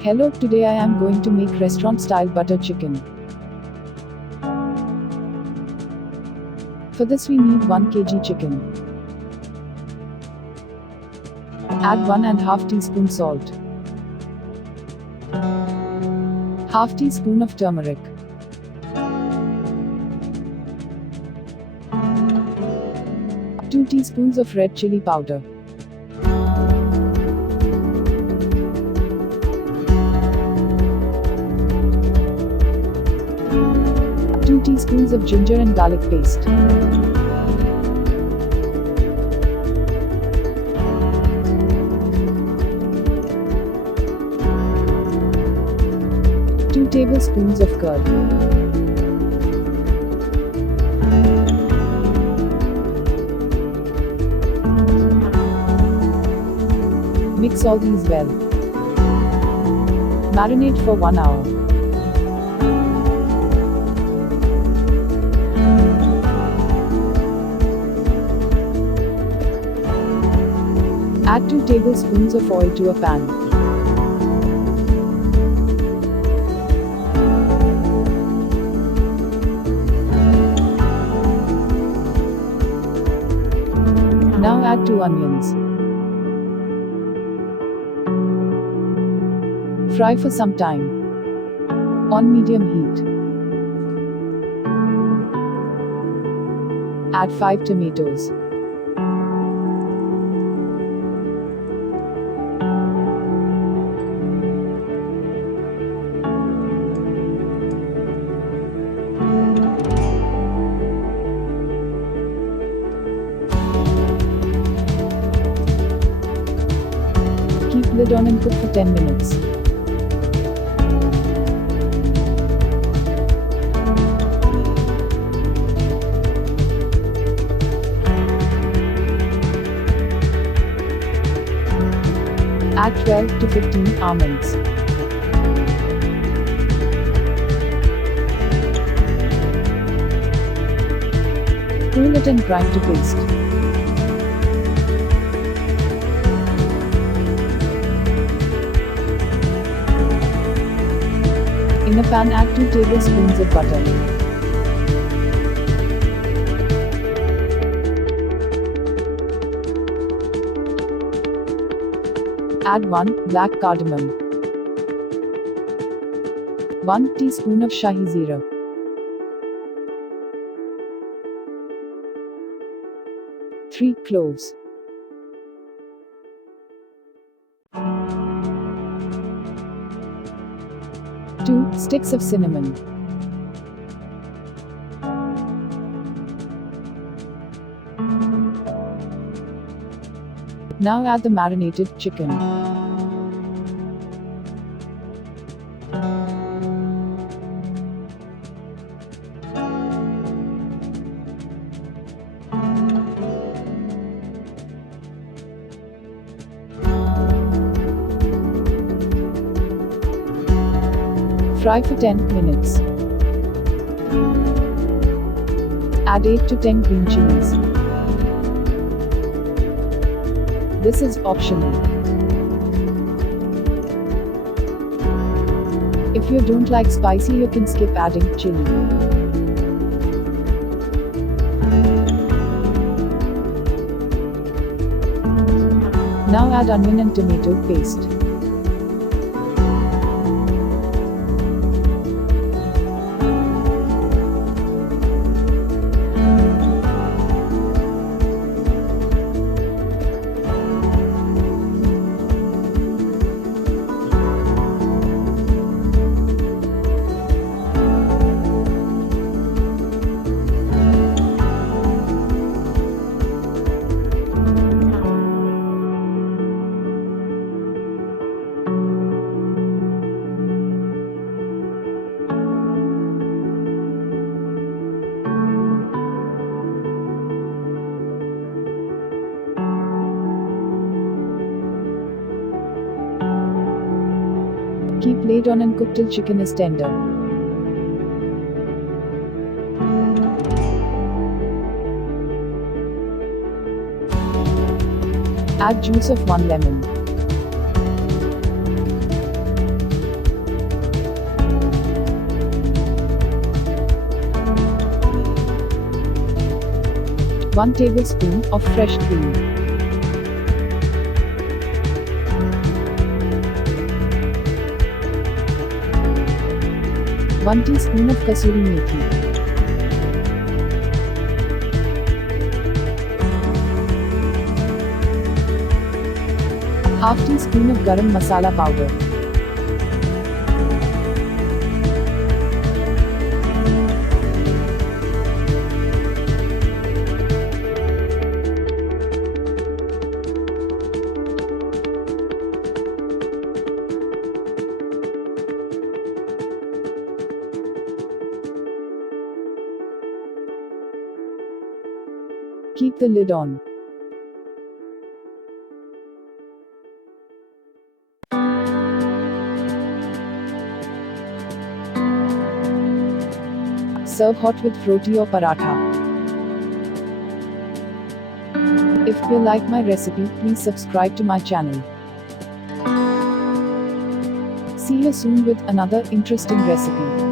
Hello, today I am going to make restaurant-style butter chicken. For this we need 1 kg chicken. Add 1½ teaspoon salt. Half teaspoon of turmeric. 2 teaspoons of red chili powder. 2 teaspoons of ginger and garlic paste. Two tablespoons of curd. Mix all these well. Marinate for 1 hour. Add 2 tablespoons of oil to a pan. Now add 2 onions. Fry for some time. On medium heat. Add 5 tomatoes. Keep lid on and cook for 10 minutes. Add 12 to 15 almonds. Cool it and grind to paste. In a pan, add 2 tablespoons of butter. Add 1 black cardamom. 1 teaspoon of Shahi Zeera. 3 cloves. 2 sticks of cinnamon. Now add the marinated chicken. Fry for 10 minutes. Add 8 to 10 green chillies. This is optional. If you don't like spicy, you can skip adding chili. Now add onion and tomato paste. Keep lid on and cook till chicken is tender. Add juice of 1 lemon. 1 tablespoon of fresh cream. 1 teaspoon of Kasuri Methi. 1/2 teaspoon of Garam Masala powder. Keep the lid on. Serve hot with roti or paratha. If you like my recipe, please subscribe to my channel. See you soon with another interesting recipe.